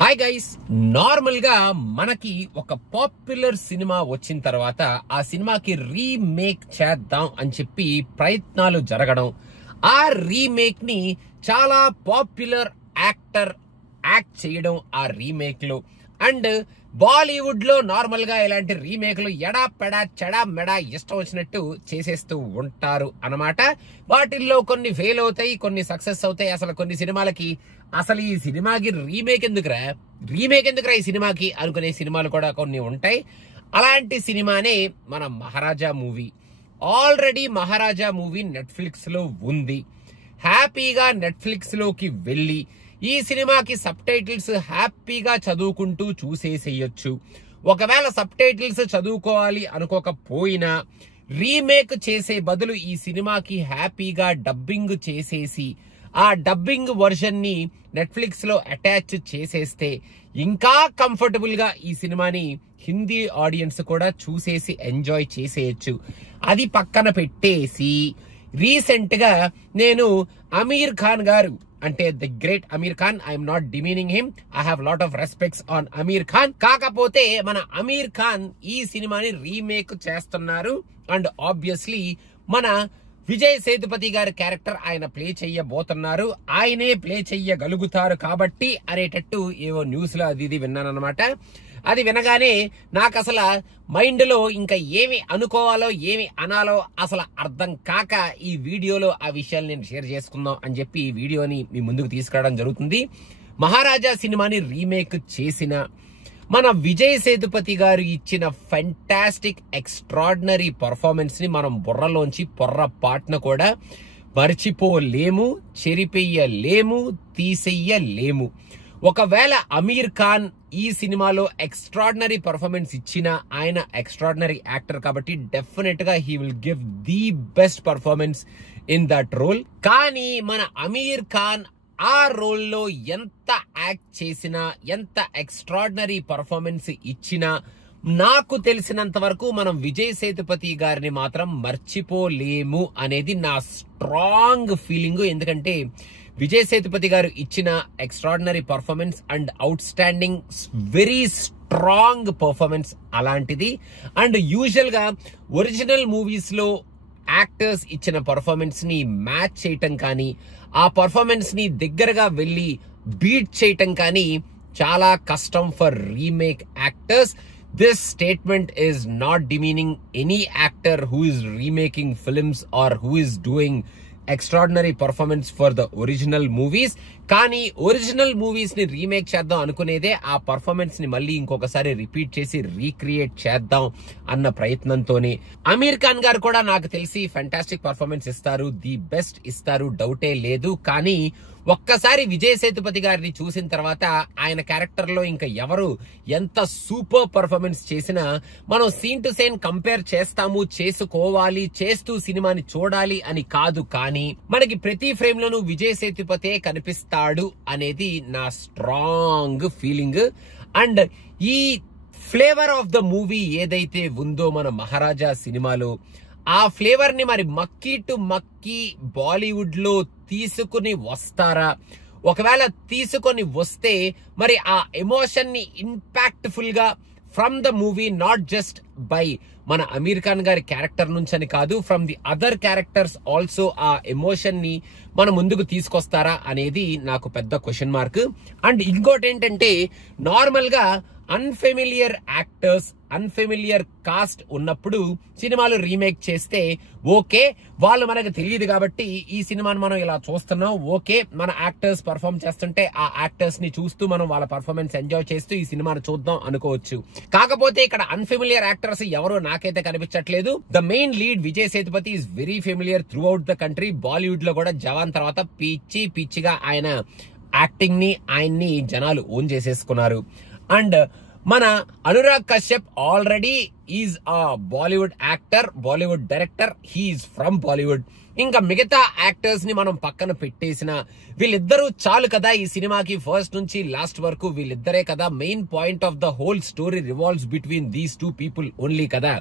Hi guys, normal గా మనకి ఒక పాపులర్ సినిమా వచ్చిన తర్వాత ఆ సినిమాకి రీమేక్ చేద్దాం అని చెప్పి ప్రయత్నాలు జరగడం, ఆ రీమేక్ ని చాలా పాపులర్ యాక్టర్ యాక్ట్ చేయడం ఆ రీమేక్ లో. అండ్ బాలీవుడ్ లో నార్మల్ గా ఇలాంటి రీమేక్లు ఎడా పెడా చెడా మెడా ఇష్టం వచ్చినట్టు చేసేస్తూ ఉంటారు అన్నమాట. వాటిల్లో కొన్ని ఫెయిల్ అవుతాయి, కొన్ని సక్సెస్ అవుతాయి. అసలు కొన్ని సినిమాలకి అసలు ఈ సినిమాకి రీమేక్ ఎందుకురా ఈ సినిమాకి అనుకునే సినిమాలు కూడా కొన్ని ఉంటాయి. అలాంటి సినిమానే మన మహారాజా మూవీ. ఆల్రెడీ మహారాజా మూవీ నెట్ఫ్లిక్స్ లో ఉంది. హ్యాపీగా నెట్ఫ్లిక్స్ లోకి వెళ్ళి ఈ సినిమాకి సబ్ టైటిల్స్ హ్యాపీగా చదువుకుంటూ చూసేసేయచ్చు. ఒకవేళ సబ్ టైటిల్స్ చదువుకోవాలి అనుకోకపోయినా రీమేక్ చేసే బదులు ఈ సినిమాకి హ్యాపీగా డబ్బింగ్ చేసేసి ఆ డబ్బింగ్ వర్షన్ ని నెట్ఫ్లిక్స్ లో అటాచ్ చేసేస్తే ఇంకా కంఫర్టబుల్ గా ఈ సినిమాని హిందీ ఆడియన్స్ కూడా చూసేసి ఎంజాయ్ చేసేయచ్చు. అది పక్కన పెట్టేసి రీసెంట్ గా నేను అమీర్ ఖాన్ గారు, అంటే the great Aamir Khan, I'm not demeaning him, I have lot of respects on Aamir Khan. కాకపోతే మన అమీర్ ఖాన్ ఈ సినిమాని రీమేక్ చేస్తున్నారు. అండ్ ఆబ్వియస్లీ మన విజయ్ సేతుపతి గారి క్యారెక్టర్ ఆయన ప్లే చెయ్యబోతున్నారు. ఆయనే ప్లే చెయ్యగలుగుతారు కాబట్టి అనేటట్టు ఏవో న్యూస్ లో అది ఇది విన్నానమాట. అది వినగానే నాకు అసలు మైండ్ లో ఇంకా ఏమి అనుకోవాలో ఏమి అనాలో అసలు అర్థం కాక ఈ వీడియోలో ఆ విషయాలు నేను షేర్ చేసుకుందాం అని చెప్పి ఈ వీడియోని మీ ముందుకు తీసుకురావడం జరుగుతుంది. మహారాజా సినిమాని రీమేక్ చేసిన మన విజయ్ సేతుపతి గారు ఇచ్చిన ఫెంటాస్టిక్ ఎక్స్ట్రాడినరీ పర్ఫార్మెన్స్ ని మనం బుర్రలోంచి పొర్రపాటున కూడా మర్చిపోలేము, చెరిపెయ్యలేము, తీసేయలేము. ఒకవేళ అమీర్ ఖాన్ ఈ సినిమాలో ఎక్స్ట్రాడినరీ పర్ఫార్మెన్స్ ఇచ్చిన, ఆయన ఎక్స్ట్రాడినరీ యాక్టర్ కాబట్టి డెఫినెట్ గా he will give the best performance in that role. కానీ మన అమీర్ ఖాన్ ఆ రోల్లో ఎంత యాక్ట్ చేసినా, ఎంత ఎక్స్ట్రాడినరీ పర్ఫార్మెన్స్ ఇచ్చినా నాకు తెలిసినంత వరకు మనం విజయ్ సేతుపతి గారిని మాత్రం మర్చిపోలేము అనేది నా స్ట్రాంగ్ ఫీలింగ్. ఎందుకంటే విజయ్ సేతుపతి గారు ఇచ్చిన extraordinary performance and out standing very strong performance అలాంటిది. అండ్ యూజువల్ గా ఒరిజినల్ మూవీస్ లో యాక్టర్స్ ఇచ్చిన పర్ఫార్మెన్స్ ని మ్యాచ్ చేయటం కానీ, ఆ పర్ఫార్మెన్స్ ని దగ్గరగా వెళ్లి బీట్ చేయటం కానీ చాలా కష్టం for remake actors. This statement is not demeaning any actor who is remaking films or who is doing extraordinary performance for the original movies. కానీ ఒరిజినల్ మూవీస్ ని రీమేక్ చేద్దాం అనుకునేదే ఆ పర్ఫార్మెన్స్ ని మళ్ళీ ఇంకొకసారి రిపీట్ చేసి రీక్రియేట్ చేద్దాం అన్న ప్రయత్నంతోనే. అమీర్ ఖాన్ గారు కూడా నాకు తెలిసి ఫెంటాస్టిక్ పర్ఫార్మెన్స్ ఇస్తారు, ది బెస్ట్ ఇస్తారు, డౌటే లేదు. కానీ ఒక్కసారి విజయ్ సేతుపతి గారిని చూసిన తర్వాత ఆయన క్యారెక్టర్ లో ఇంకా ఎవరు ఎంత సూపర్ పర్ఫార్మెన్స్ చేసినా మనం సీన్ టు సీన్ కంపేర్ చేస్తాము, చేసుకోవాలి, చేస్తూ సినిమాని చూడాలి అని కాదు. కానీ మనకి ప్రతి ఫ్రేమ్ లోనూ విజయ్ సేతుపతే కనిపిస్తాడు అనేది నా స్ట్రాంగ్ ఫీలింగ్. అండ్ ఈ ఫ్లేవర్ ఆఫ్ ద మూవీ ఏదైతే ఉందో మన మహారాజా సినిమాలో, ఆ ఫ్లేవర్ ని మరి మక్కీ టు మక్కీ బాలీవుడ్ లో తీసుకుని వస్తారా? ఒకవేళ తీసుకొని వస్తే మరి ఆ ఎమోషన్ ని ఇంపాక్ట్ఫుల్ గా from the movie, not just by మన అమీర్ ఖాన్ గారి క్యారెక్టర్ నుంచి అని కాదు, from the other characters also ఆ ఎమోషన్ ని మన ముందుకు తీసుకొస్తారా అనేది నాకు పెద్ద క్వశ్చన్ మార్క్. అండ్ ఇంకోటి ఏంటంటే, నార్మల్ గా అన్ఫెమిలియర్ యాక్టర్స్, అన్ఫెమిలియర్ కాస్ట్ ఉన్నప్పుడు సినిమాలు రీమేక్ చేస్తే ఓకే, వాళ్ళు మనకు తెలియదు కాబట్టి ఈ సినిమాను మనం ఇలా చూస్తున్నాం, ఓకే, మన యాక్టర్స్ పర్ఫార్మ్ చేస్తుంటే ఆ యాక్టర్స్ ని చూస్తూ మనం వాళ్ళ పర్ఫార్మెన్స్ ఎంజాయ్ చేస్తూ ఈ సినిమాను చూద్దాం అనుకోవచ్చు. కాకపోతే ఇక్కడ అన్ఫెమిలియర్ యాక్టర్స్ ఎవరో నాకైతే కనిపించట్లేదు. The main lead Vijay Sethupathi is very familiar through out the country. Bollywood లో కూడా జవాన్ తర్వాత పిచ్చిగా ఆయన యాక్టింగ్ ని, ఆయన్ని జనాలు ఓన్ చేసేసుకున్నారు. అండ్ మన Anurag Kashyap already is a Bollywood actor, Bollywood director, he is from Bollywood. ఇంకా మిగతా యాక్టర్స్ ని మనం పక్కన పెట్టేసిన వీళ్ళిద్దరూ చాలు కదా ఈ సినిమాకి. ఫస్ట్ నుంచి లాస్ట్ వరకు వీళ్ళిద్దరే కదా. Main point of the whole story revolves between these two people only కదా.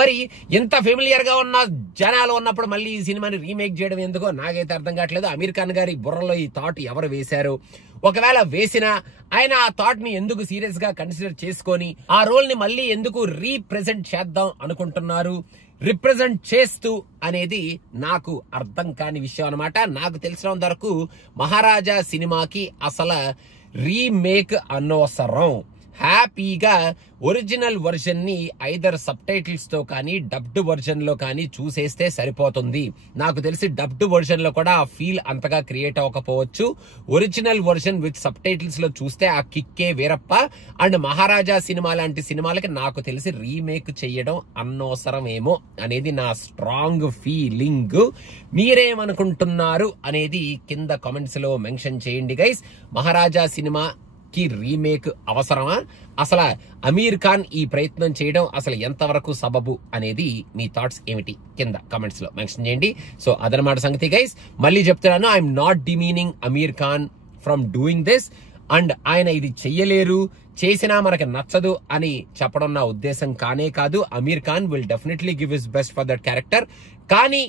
మరి ఎంత ఫెమిలియర్ గా ఉన్న జనాలు ఉన్నప్పుడు మళ్ళీ ఈ సినిమాని రీమేక్ చేయడం ఎందుకో నాకైతే అర్థం కావట్లేదు. అమీర్ ఖాన్ గారి బుర్రలో ఈ థాట్ ఎవరు వేశారు? ఒకవేళ వేసినా ఆయన ఆ థాట్ ని ఎందుకు సీరియస్ గా కన్సిడర్ చేసుకొని ఆ రోల్ ని మళ్ళీ ఎందుకు రీప్రెజెంట్ చేద్దాం అనుకుంటున్నారు, రిప్రజెంట్ చేస్తూ అనేది నాకు అర్థం కాని విషయం అనమాట. నాకు తెలిసినంత వరకు మహారాజా సినిమాకి అసలు రీమేక్ అనవసరం. హ్యాపీగా ఒరిజినల్ వర్జన్ ని ఐదర్ సబ్ టైటిల్స్ తో కానీ డబ్డ్ వర్జన్ లో కానీ చూసేస్తే సరిపోతుంది. నాకు తెలిసి డబ్డ్ వర్జన్ లో కూడా ఆ ఫీల్ అంతగా క్రియేట్ అవ్వకపోవచ్చు. Original version with subtitles లో చూస్తే ఆ కిక్కే వేరప్ప. అండ్ మహారాజా సినిమా లాంటి సినిమాలకి నాకు తెలిసి రీమేక్ చేయడం అనవసరమేమో అనేది నా స్ట్రాంగ్ ఫీలింగ్. మీరేమనుకుంటున్నారు అనేది కింద కామెంట్స్ లో మెన్షన్ చేయండి గైస్. మహారాజా సినిమా కి రీమేక్ అవసరమా? అసలు అమీర్ ఖాన్ ఈ ప్రయత్నం చేయడం అసలు ఎంతవరకు సబబు అనేది మీ థాట్స్ ఏమిటి కింద కామెంట్స్ లో మెన్షన్ చేయండి. సో అదనమాట సంగతి గైస్. మళ్ళీ చెప్తున్నాను, I'm not demeaning Aamir Khan from doing this. And ఆయన ఇది చెయ్యలేరు, చేసినా మనకి నచ్చదు అని చెప్పడం నా ఉద్దేశం కానే కాదు. Aamir Khan will definitely give his best for that character. కానీ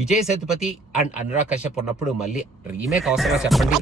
విజయ్ సేతుపతి అండ్ అనురాగ్ కశ్యప్ ఉన్నప్పుడు మళ్ళీ రీమేక్ అవసరమా చెప్పండి.